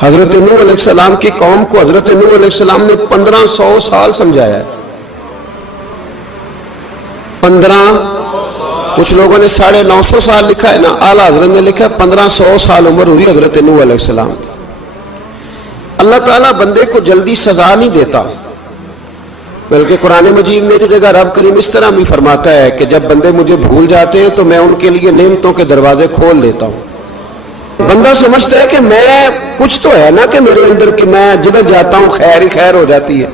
حضرت نوح علیہ السلام کی قوم کو حضرت نوح علیہ السلام نے 1500 سال سمجھایا ہے. 15، کچھ لوگوں نے 950 سال لکھا ہے نا، اعلیٰ حضرت نے لکھا ہے 1500 سال عمر ہوئی حضرت نوح علیہ السلام کی. اللہ تعالیٰ بندے کو جلدی سزا نہیں دیتا، بلکہ قرآن مجید میں ایک جگہ رب کریم اس طرح بھی فرماتا ہے کہ جب بندے مجھے بھول جاتے ہیں تو میں ان کے لیے نعمتوں کے دروازے کھول دیتا ہوں. بندہ سمجھتا ہے کہ میں کچھ تو ہے نا کہ میرے اندر کہ میں جدھر جاتا ہوں خیر ہی خیر ہو جاتی ہے.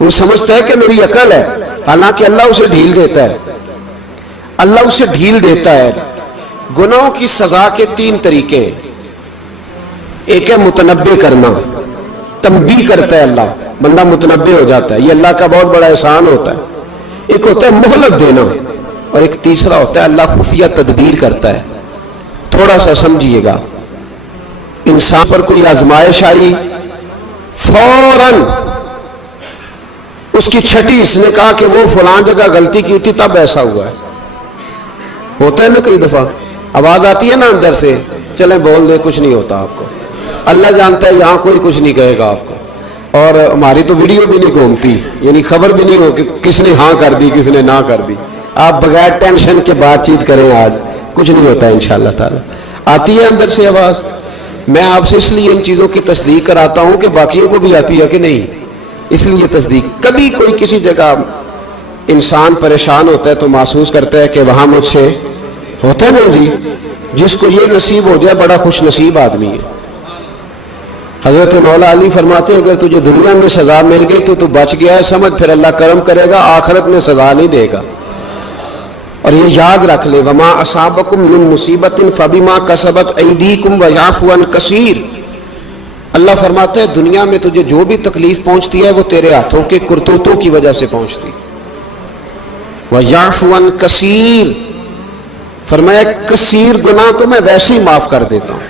وہ سمجھتا ہے کہ میری عقل ہے، حالانکہ اللہ اسے ڈھیل دیتا ہے. اللہ اسے ڈھیل دیتا ہے. گناہوں کی سزا کے 3 طریقے. ایک ہے متنبع کرنا، تنبیہ کرتا ہے اللہ، بندہ متنبع ہو جاتا ہے، یہ اللہ کا بہت بڑا احسان ہوتا ہے. ایک ہوتا ہے مہلت دینا، اور ایک تیسرا ہوتا ہے اللہ خفیہ تدبیر کرتا ہے. تھوڑا سا سمجھیے گا، انسان پر کوئی آزمائش آئی، فوراً اس کی چھٹی اس نے کہا کہ وہ فلان جگہ غلطی کی تھی تب ایسا ہوا ہے. ہوتا ہے نا کئی دفعہ آواز آتی ہے نا اندر سے، چلیں بول دیں کچھ نہیں ہوتا آپ کو. اللہ جانتا ہے یہاں کوئی کچھ نہیں کہے گا آپ کو، اور ہماری تو ویڈیو بھی نہیں گھومتی، یعنی خبر بھی نہیں ہو کہ کس نے ہاں کر دی کس نے نہ کر دی. آپ بغیر ٹینشن کے بات چیت کریں، آج کچھ نہیں ہوتا ہے انشاءاللہ تعالی. آتی ہے اندر سے آواز. میں آپ سے اس لیے ان چیزوں کی تصدیق کراتا ہوں کہ باقیوں کو بھی آتی ہے کہ نہیں، اس لیے تصدیق. کبھی کوئی کسی جگہ انسان پریشان ہوتا ہے تو محسوس کرتا ہے کہ وہاں مجھ سے ہوتا ہے نا جی، جس کو یہ نصیب ہو جائے بڑا خوش نصیب آدمی ہے. حضرت مولا علی فرماتے ہیں اگر تجھے دنیا میں سزا مل گئی تو بچ گیا ہے، سمجھ پھر اللہ کرم کرے گا، آخرت میں سزا نہیں دے گا. اور یہ یاد رکھ لے، وما اصابکم من مصیبت فبما کسبت ایدیکم ویعفو عن کثیر. اللہ فرماتا ہے دنیا میں تجھے جو بھی تکلیف پہنچتی ہے وہ تیرے ہاتھوں کے کرتوتوں کی وجہ سے پہنچتی. ویعفو عن کثیر، فرمایا کثیر گناہ تو میں ویسے ہی معاف کر دیتا ہوں.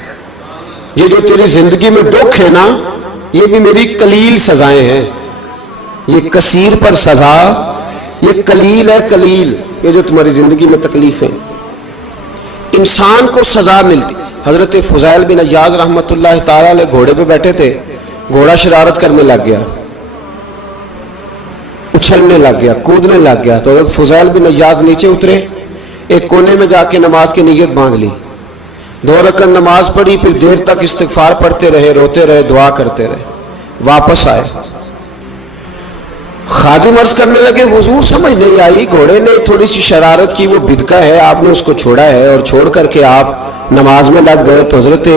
یہ جو تیری زندگی میں دکھ ہے نا، یہ بھی میری قلیل سزائیں ہیں. یہ کثیر پر سزا، یہ قلیل ہے قلیل. یہ جو تمہاری زندگی میں تکلیفیں، انسان کو سزا ملتی. حضرت فضیل بن عیاض رحمۃ اللہ تعالی علیہ گھوڑے پہ بیٹھے تھے، گھوڑا شرارت کرنے لگ گیا، اچھلنے لگ گیا، کودنے لگ گیا. تو حضرت فضیل بن عیاض نیچے اترے، ایک کونے میں جا کے نماز کی نیت باندھ لی، 2 رکعت نماز پڑھی، پھر دیر تک استغفار پڑھتے رہے، روتے رہے، دعا کرتے رہے. واپس آئے، خادم عرض کرنے لگے حضور سمجھ نہیں آئی، گھوڑے نے تھوڑی سی شرارت کی، وہ بدکا ہے، آپ نے اس کو چھوڑا ہے اور چھوڑ کر کے آپ نماز میں لگ گئے. تو حضرت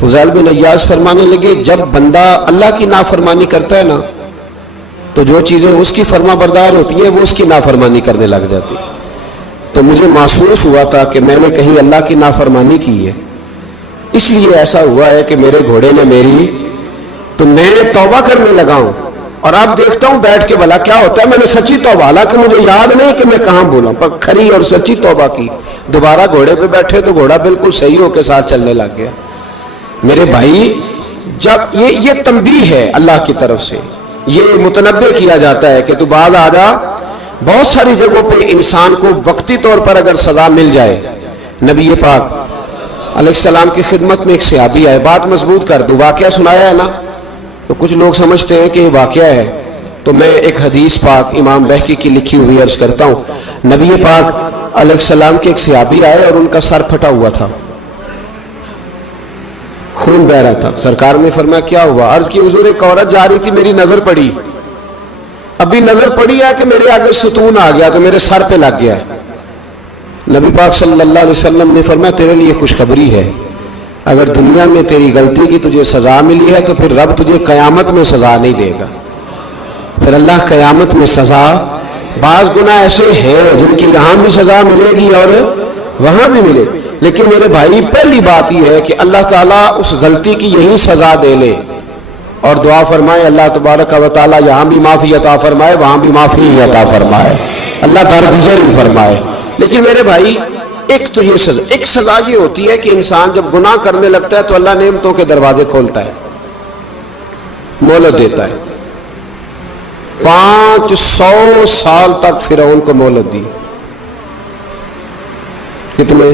فضیل بن عیاض فرمانے لگے جب بندہ اللہ کی نافرمانی کرتا ہے نا تو جو چیزیں اس کی فرما بردار ہوتی ہیں وہ اس کی نافرمانی کرنے لگ جاتی. تو مجھے محسوس ہوا تھا کہ میں نے کہیں اللہ کی نافرمانی کی ہے، اس لیے ایسا ہوا ہے کہ میرے گھوڑے نے میری، تو میں توبہ کرنے لگا ہوں. اور اب دیکھتا ہوں بیٹھ کے بھلا کیا ہوتا ہے. میں نے سچی توبہ، حالانکہ مجھے یاد نہیں کہ میں کہاں بولا، پر کھری اور سچی توبہ کی. دوبارہ گھوڑے پہ بیٹھے تو گھوڑا بالکل صحیح ہو کے ساتھ چلنے لگ گیا. میرے بھائی جب یہ تنبیہ ہے اللہ کی طرف سے، یہ متنبہ کیا جاتا ہے کہ تو بعد آ جا. بہت ساری جگہوں پہ انسان کو وقتی طور پر اگر سزا مل جائے، نبی پاک علیہ السلام کی خدمت میں ایک صحابی آئے، بات مضبوط کر دوں، واقعہ سنایا ہے نا تو کچھ لوگ سمجھتے ہیں کہ یہ واقعہ ہے، تو میں ایک حدیث پاک امام بہقی کی لکھی ہوئی عرض کرتا ہوں. نبی پاک علیہ السلام کے ایک صحابی آئے اور ان کا سر پھٹا ہوا تھا، خون بہ رہا تھا. سرکار نے فرمایا کیا ہوا؟ عرض کی حضور ایک عورت جا رہی تھی، میری نظر پڑی، ابھی نظر پڑی ہے کہ میرے آگے ستون آ گیا تو میرے سر پہ لگ گیا. نبی پاک صلی اللہ علیہ وسلم نے فرمایا تیرے لیے خوشخبری ہے، اگر دنیا میں تیری غلطی کی تجھے سزا ملی ہے تو پھر رب تجھے قیامت میں سزا نہیں دے گا. پھر اللہ قیامت میں سزا، بعض گناہ ایسے ہیں جن کی یہاں بھی سزا ملے گی اور وہاں بھی ملے، لیکن میرے بھائی پہلی بات یہ ہے کہ اللہ تعالیٰ اس غلطی کی یہی سزا دے لے اور دعا فرمائے اللہ تبارک و تعالیٰ یہاں بھی معافی عطا فرمائے وہاں بھی معافی عطا فرمائے، اللہ درگزر فرمائے. لیکن میرے بھائی ایک تو یہ سزا، ایک سزا یہ ہوتی ہے کہ انسان جب گناہ کرنے لگتا ہے تو اللہ نعمتوں کے دروازے کھولتا ہے، مہلت دیتا ہے. 500 سال تک فرعون کو مہلت دی. کتنے؟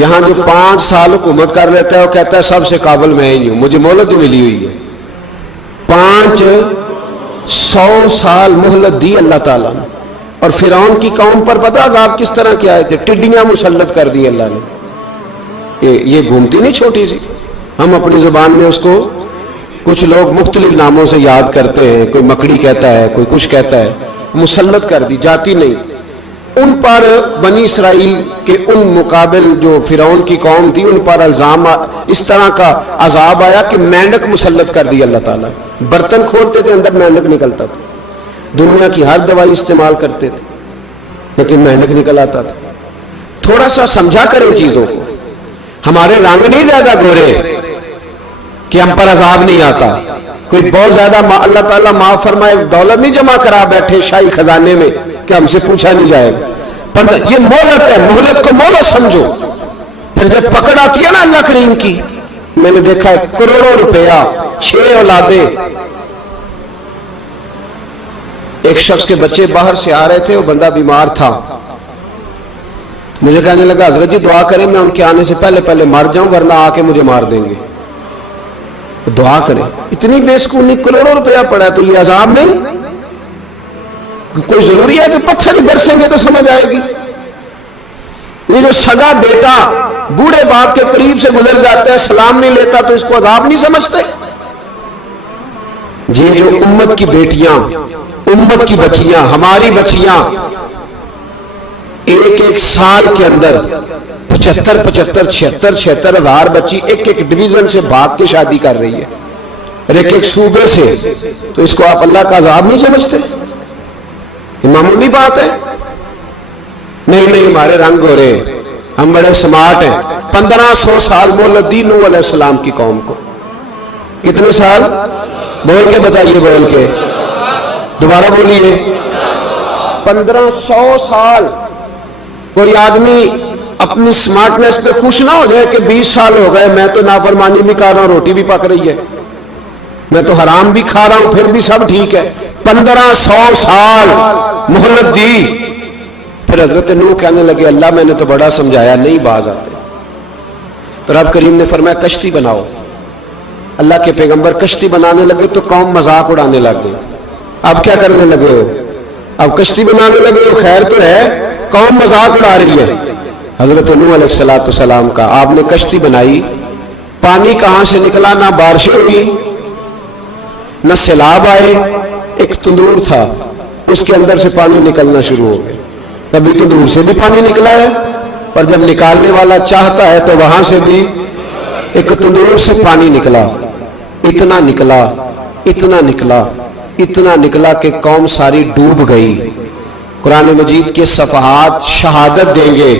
یہاں جو 5 سال حکومت کر لیتا ہے وہ کہتا ہے سب سے قابل میں ہی ہوں، مجھے مہلت ملی ہوئی ہے۔ 500 سال مہلت دی اللہ تعالیٰ نے، اور فرعون کی قوم پر پتہ عذاب کس طرح کیا ہے؟ ٹڈیاں مسلط کر دی اللہ نے۔ یہ گھومتی نہیں چھوٹی سی، ہم اپنی زبان میں اس کو کچھ لوگ مختلف ناموں سے یاد کرتے ہیں، کوئی مکڑی کہتا ہے، کوئی کچھ کہتا ہے، مسلط کر دی، جاتی نہیں۔ ان پر بنی اسرائیل کے ان مقابل جو فرعون کی قوم تھی ان پر الزام اس طرح کا عذاب آیا کہ مینڈک مسلط کر دی اللہ تعالیٰ۔ برتن کھولتے تھے اندر مینڈک نکلتا تھا، دنیا کی ہر دوائی استعمال کرتے تھے لیکن مینڈک نکل آتا تھا۔ تھوڑا سا سمجھا کریں چیزوں کو، ہمارے رنگ نہیں زیادہ گورے کہ ہم پر عذاب نہیں آتا۔ کوئی بہت زیادہ اللہ تعالیٰ معاف فرمائے دولت نہیں جمع کرا بیٹھے شاہی خزانے میں کہ ہم سے پوچھا نہیں جائے گا۔ یہ مہلت ہے، مہلت کو مہلت سمجھو۔ پھر جب پکڑ آتی ہے نا اللہ کریم کی، میں نے دیکھا ہے کروڑوں روپیہ، 6 اولادیں، ایک شخص کے بچے باہر سے آ رہے تھے، وہ بندہ بیمار تھا، مجھے کہنے لگا حضرت جی دعا کریں میں ان کے آنے سے پہلے مر جاؤں ورنہ آ کے مجھے مار دیں گے، دعا کریں۔ اتنی بے سکونی، کروڑوں روپیہ پڑا ہے تو یہ عذاب نہیں؟ کوئی ضروری ہے کہ پتھر ہی برسیں گے تو سمجھ آئے گی؟ یہ جو سگا بیٹا بوڑھے باپ کے قریب سے گزر جاتا ہے سلام نہیں لیتا تو اس کو عذاب نہیں سمجھتے؟ جی جو امت کی بیٹیاں، امت کی بچیاں، ہماری بچیاں ایک سال کے اندر 75 76 ہزار بچی ایک ڈویژن سے بھاگ کے شادی کر رہی ہے، اور ایک صوبے سے، تو اس کو آپ اللہ کا عذاب نہیں سمجھتے؟ یہ معمولی بات ہے؟ نہیں ہمارے رنگ ہو رہے، ہم بڑے سمارٹ ہیں۔ 1500 سال مہلت دی نوح علیہ السلام کی قوم کو۔ کتنے سال؟ بول کے بتائیے، بول کے دوبارہ بولیے۔ 1500 سال۔ کوئی آدمی اپنی سمارٹنس پہ خوش نہ ہو جائے کہ 20 سال ہو گئے میں تو نافرمانی بھی کر رہا ہوں، روٹی بھی پک رہی ہے، میں تو حرام بھی کھا رہا ہوں، پھر بھی سب ٹھیک ہے۔ 1500 سال مہلت دی۔ پھر حضرت نوح کہنے لگے اللہ میں نے تو بڑا سمجھایا نہیں باز آتے، تو رب کریم نے فرمایا کشتی بناؤ۔ اللہ کے پیغمبر کشتی بنانے لگے تو قوم مذاق اڑانے لگ گئی۔ اب کیا کرنے لگے ہو؟ اب کشتی بنانے لگے ہو، خیر تو ہے، قوم مذاق اڑا رہی ہے۔ حضرت نوح علیہ السلام کا آپ نے کشتی بنائی، پانی کہاں سے نکلا؟ نہ بارشیں ہوئی نہ سیلاب آئے، ایک تندور تھا اس کے اندر سے پانی نکلنا شروع ہو گیا۔ کبھی تندور سے بھی پانی نکلا ہے، اور جب نکالنے والا چاہتا ہے تو وہاں سے بھی ایک تندور سے پانی نکلا، اتنا نکلا اتنا نکلا اتنا نکلا کہ قوم ساری ڈوب گئی۔ قرآن مجید کے صفحات شہادت دیں گے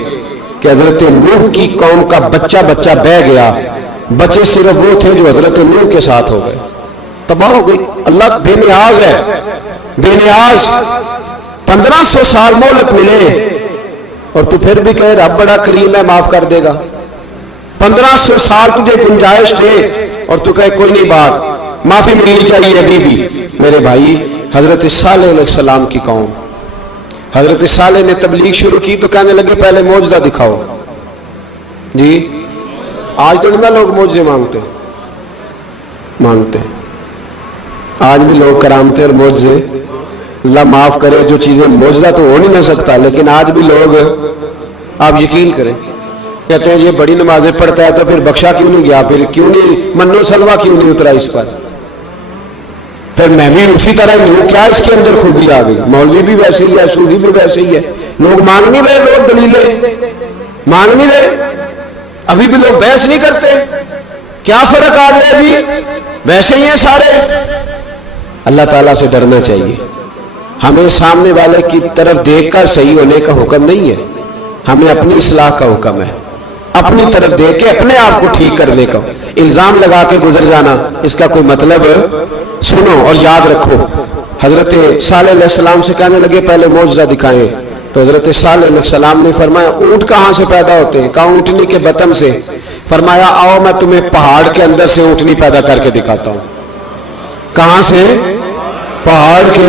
کہ حضرت نوح کی قوم کا بچہ بہ گیا، بچے صرف وہ تھے جو حضرت نوح کے ساتھ ہو گئے، تباہ ہو گئی۔ اللہ بے نیاز ہے، بے نیاز۔ 1500 سال مہلت ملے اور تو پھر بھی کہے رب بڑا کریم ہے معاف کر دے گا۔ 1500 سال تجھے گنجائش دے اور تو کہے کوئی نہیں بات معافی ملنی چاہیے ابھی بھی۔ میرے بھائی حضرت صالح علیہ السلام کی قوم، حضرت صالح نے تبلیغ شروع کی تو کہنے لگے پہلے معجزہ دکھاؤ۔ جی آج تو نہیں لوگ معجزے مانگتے، آج بھی لوگ کرامتے اور معجزے، اللہ معاف کرے جو چیزیں معجزہ تو ہو نہیں نہ سکتا، لیکن آج بھی لوگ، آپ یقین کریں، کہتے ہیں یہ بڑی نمازیں پڑھتا ہے تو پھر بخشا کیوں نہیں گیا، پھر کیوں نہیں منو سلوا کیوں نہیں اترا اس پر، پھر میں بھی اسی طرح ہی ہوں، کیا اس کے اندر خوبی آ گئی؟ مولوی بھی ویسے ہی ہے، صوفی بھی ویسے ہی ہے، لوگ مانگ نہیں رہے، لوگ دلیلیں مانگ نہیں رہے، ابھی بھی لوگ بحث نہیں کرتے، کیا فرق آ گیا جی ویسے ہی ہیں سارے۔ اللہ تعالیٰ سے ڈرنا چاہیے، ہمیں سامنے والے کی طرف دیکھ کر صحیح ہونے کا حکم نہیں ہے، ہمیں اپنی اصلاح کا حکم ہے، اپنی طرف دیکھ کے اپنے آپ کو ٹھیک کرنے کا۔ الزام لگا کے گزر جانا اس کا کوئی مطلب سنو اور یاد رکھو۔ حضرت صالح علیہ السلام سے کہنے لگے پہلے معجزہ دکھائیں، تو حضرت صالح علیہ السلام نے فرمایا اونٹ کہاں سے پیدا ہوتے ہیں؟ کہا اونٹنی کے بطن سے۔ فرمایا آؤ میں تمہیں پہاڑ کے اندر سے اونٹنی پیدا کر کے دکھاتا ہوں۔ کہاں سے؟ پہاڑ کے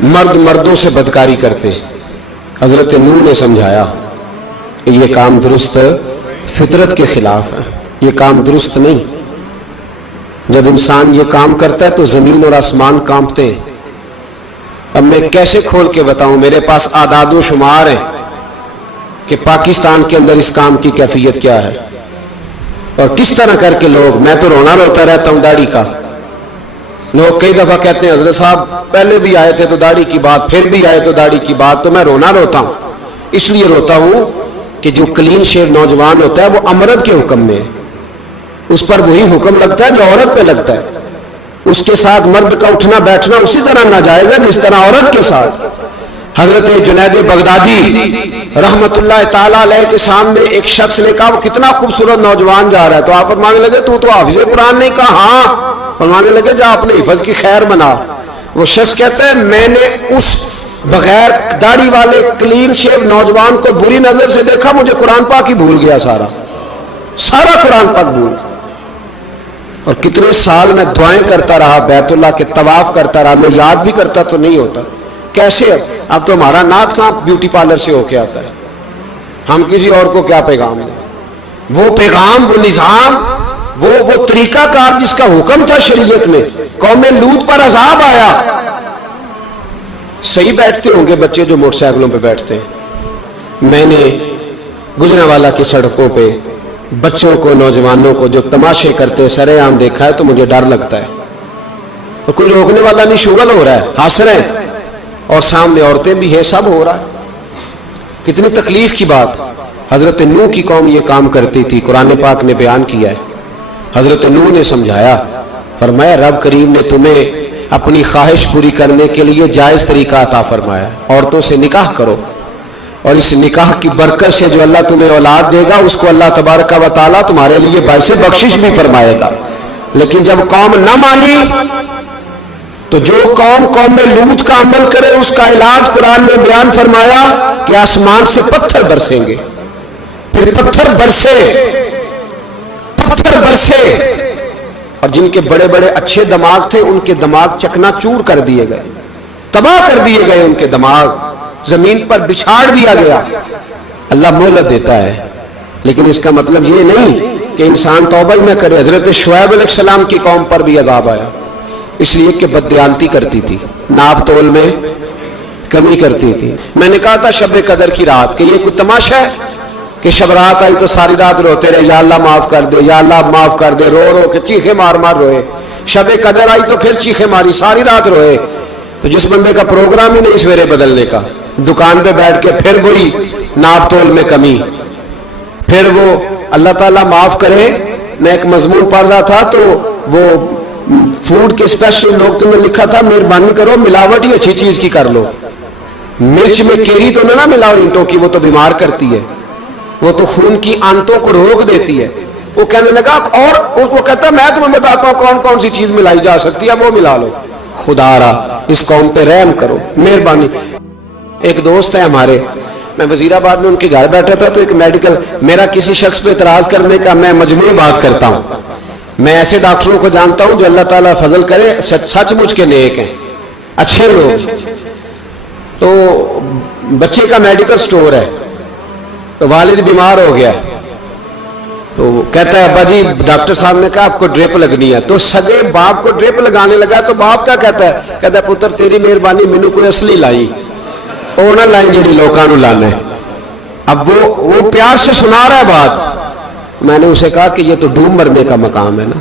مرد مردوں سے بدکاری کرتے. حضرت نوح نے سمجھایا کہ یہ کام درست فطرت کے خلاف ہے, یہ کام درست نہیں. جب انسان یہ کام کرتا ہے تو زمین اور آسمان کانپتے ہیں. اب میں کیسے کھول کے بتاؤں, میرے پاس اعداد و شمار ہیں کہ پاکستان کے اندر اس کام کی کیفیت کیا ہے اور کس طرح کر کے لوگ, میں تو رونا روتا رہتا ہوں داڑھی کا. لوگ کئی دفعہ کہتے ہیں حضرت صاحب پہلے بھی آئے تھے تو داڑھی کی بات, پھر بھی آئے تو داڑھی کی بات. تو میں رونا روتا ہوں, اس لیے روتا ہوں کہ جو کلین شیو نوجوان ہوتا ہے وہ امرد کے حکم میں ہے, اس پر وہی حکم لگتا ہے جو عورت پہ لگتا ہے. اس کے ساتھ مرد کا اٹھنا بیٹھنا اسی طرح ناجائز ہے جس طرح عورت کے ساتھ. حضرت جنید بغدادی رحمت اللہ تعالی علیہ کے سامنے ایک شخص نے کہا وہ کتنا خوبصورت نوجوان جا رہا ہے, تو آپ فرمانے لگے تو حافظ قرآن نہیں کہا. ہاں. فرمانے لگے جا اپنے حفظ کی خیر منا. وہ شخص کہتا ہے میں نے اس بغیر داڑھی والے کلین شیو نوجوان کو بری نظر سے دیکھا, مجھے قرآن پاک ہی بھول گیا, سارا قرآن پاک بھول. اور کتنے سال میں دعائیں کرتا رہا, بیت اللہ کے طواف کرتا رہا, میں یاد بھی کرتا تو نہیں ہوتا. کیسے اب تو ہمارا نعت کہاں بیوٹی پارلر سے ہو کے آتا ہے, ہم کسی اور کو کیا پیغام دیں. وہ پیغام, وہ نظام, وہ طریقہ کار جس کا حکم تھا شریعت میں, قوم لوط پر عذاب آیا. صحیح بیٹھتے ہوں گے بچے جو موٹر سائیکلوں پہ بیٹھتے ہیں. میں نے گجرانوالہ کی سڑکوں پہ بچوں کو, نوجوانوں کو جو تماشے کرتے سرے عام دیکھا ہے تو مجھے ڈر لگتا ہے. اور کوئی روکنے والا نہیں, شغل ہو رہا ہے, ہنس رہے ہیں, اور سامنے عورتیں بھی ہیں, سب ہو رہا ہے. کتنی تکلیف کی بات. حضرت نوح کی قوم یہ کام کرتی تھی, قرآن پاک نے بیان کیا ہے. حضرت نوح نے سمجھایا, فرمایا رب کریم نے تمہیں اپنی خواہش پوری کرنے کے لیے جائز طریقہ عطا فرمایا, عورتوں سے نکاح کرو, اور اس نکاح کی برکت سے جو اللہ تمہیں اولاد دے گا اس کو اللہ تبارک و تعالیٰ تمہارے لیے باعث بخشش بھی فرمائے گا. لیکن جب قوم نہ مانی تو جو قوم میں لوط کا عمل کرے اس کا علاج قرآن نے بیان فرمایا کہ آسمان سے پتھر برسیں گے. پھر پتھر برسے اور جن کے بڑے بڑے اچھے دماغ تھے ان کے دماغ چکنا چور کر دیے گئے, تباہ کر دیے گئے, ان کے دماغ زمین پر بچھاڑ دیا گیا. اللہ مہلت دیتا ہے, لیکن اس کا مطلب یہ نہیں کہ انسان توبہ نہ کرے. حضرت شعیب علیہ السلام کی قوم پر بھی عذاب آیا, اس لیے کہ بددیانتی کرتی تھی, ناپ تول میں کمی کرتی تھی. میں نے کہا تھا شب قدر کی رات کہ یہ کوئی تماشا ہے کہ شب رات آئی تو ساری رات روتے رہے, یا اللہ معاف کر دے, یا اللہ معاف کر دے, رو رو کے چیخے مار مار روئے. شب قدر آئی تو پھر چیخے ماری, ساری رات روئے. تو جس بندے کا پروگرام ہی نہیں سویرے بدلنے کا, دکان پہ بیٹھ کے پھر وہی ناپ تول میں کمی, پھر وہ اللہ تعالیٰ معاف کرے. میں ایک مضمون پڑھ رہا تھا تو وہ فوڈ کے اسپیشل لوگ تم نے لکھا تھا مہربانی کرو ملاوٹ ہی اچھی چیز کی کر لو, مرچ میں کیری تو نہ ملاؤ اینٹوں کی, وہ تو بیمار کرتی ہے, وہ تو خون کی آنتوں کو روک دیتی ہے. وہ کہنے لگا, اور وہ کہتا میں تمہیں بتاتا ہوں کون کون سی چیز ملائی جا سکتی ہے, وہ ملا لو. خدا را اس قوم پہ رحم کرو, مہربانی. ایک دوست ہے ہمارے, میں وزیر آباد میں ان کے گھر بیٹھا تھا تو ایک میڈیکل, میرا کسی شخص پہ اعتراض کرنے کا میں مجموعی بات کرتا ہوں. میں ایسے ڈاکٹروں کو جانتا ہوں جو اللہ تعالیٰ فضل کرے سچ مچ کے نیک ہیں, اچھے لوگ. تو بچے کا میڈیکل سٹور ہے, تو والد بیمار ہو گیا, تو کہتا ہے ابا جی ڈاکٹر صاحب نے کہا آپ کو ڈرپ لگنی ہے. تو سگے باپ کو ڈرپ لگانے لگا تو باپ کیا کہتا ہے پتر تیری مہربانی مینوں کوئی اصلی لائی, وہ نہ لائیں جی لوگوں کو لانا ہے. اب وہ پیار سے سنا رہا ہے بات. میں نے اسے کہا کہ یہ تو ڈوب مرنے کا مقام ہے نا,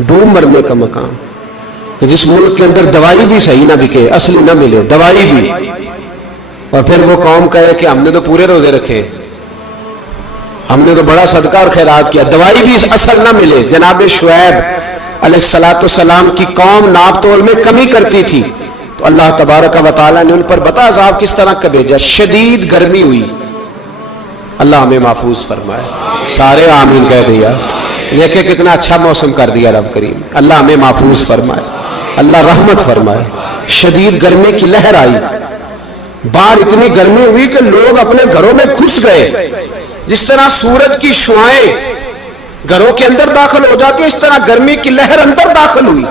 ڈوب مرنے کا مقام, کہ جس ملک کے اندر دوائی بھی صحیح نہ بکے, اصلی نہ ملے دوائی بھی, اور پھر وہ قوم کہے کہ ہم نے تو پورے روزے رکھے, ہم نے تو بڑا صدقہ اور خیرات کیا, دوائی بھی اثر نہ ملے. جناب شعیب علیہ السلام کی قوم ناپ تول میں کمی کرتی تھی, تو اللہ تبارک و تعالیٰ نے ان پر بتا عذاب کس طرح کا بھیجا. شدید گرمی ہوئی, اللہ ہمیں محفوظ فرمائے. سارے آمین کہہ دیا. دیکھیں کتنا اچھا موسم کر دیا رب کریم, اللہ ہمیں محفوظ فرمائے, اللہ رحمت فرمائے. شدید گرمی کی لہر آئی, باہر اتنی گرمی ہوئی کہ لوگ اپنے گھروں میں گھس گئے. جس طرح سورج کی شعاعیں گھروں کے اندر داخل ہو جاتی, اس طرح گرمی کی لہر اندر داخل ہوئی.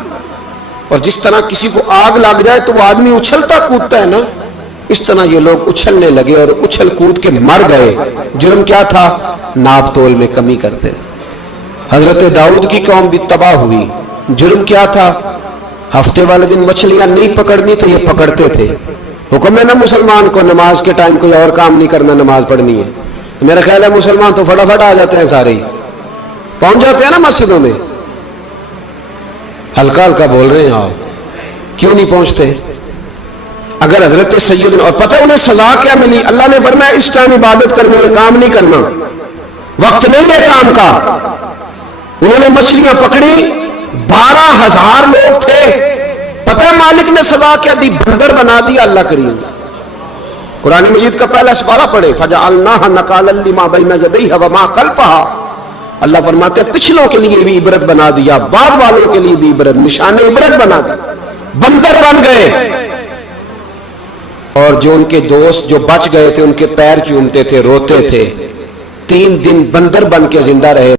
اور جس طرح کسی کو آگ لگ جائے تو وہ آدمی اچھلتا کودتا ہے نا، اس طرح یہ لوگ اچھلنے لگے اور اچھل کود کے مر گئے۔ جرم کیا تھا؟ ناپ تول میں کمی کرتے۔ حضرت داؤد کی قوم بھی تباہ ہوئی۔ جرم کیا تھا؟ ہفتے والے دن مچھلیاں نہیں پکڑنی تو یہ پکڑتے تھے۔ حکم ہے نا مسلمان کو نماز کے ٹائم کوئی اور کام نہیں کرنا، نماز پڑھنی ہے۔ میرا خیال ہے مسلمان تو فٹافٹ آ جاتے ہیں، سارے ہی پہنچ جاتے ہیں نا مسجدوں میں۔ ہلکا ہلکا بول رہے ہیں آپ، کیوں نہیں پہنچتے؟ اگر حضرت سیدنا، اور پتہ انہیں سزا کیا ملی؟ اللہ نے فرمایا اس ٹائم عبادت کرنے میں کام نہیں کرنا، وقت نہیں ہے کام کا۔ انہوں نے مچھلیاں پکڑی، 12,000 لوگ تھے۔ پتہ ہے مالک نے سزا کیا دی؟ بندر بنا دیا اللہ کریم۔ قرآن مجید کا پہلا سپارہ پڑھے، فَجَعَلْنَاهَا نَكَالًا لِمَا بَيْنَ يَدَيْهَا وَمَا خَلْفَهَا۔ اللہ فرماتے ہیں پچھلوں کے لیے بھی عبرت بنا دیا، بعد والوں کے لیے بھی عبرت، نشان عبرت بنا دیا۔ بندر بن گئے، اور جو ان کے دوست جو بچ گئے تھے ان کے پیر چومتے تھے، روتے تھے۔ 3 دن بندر بن کے زندہ رہے۔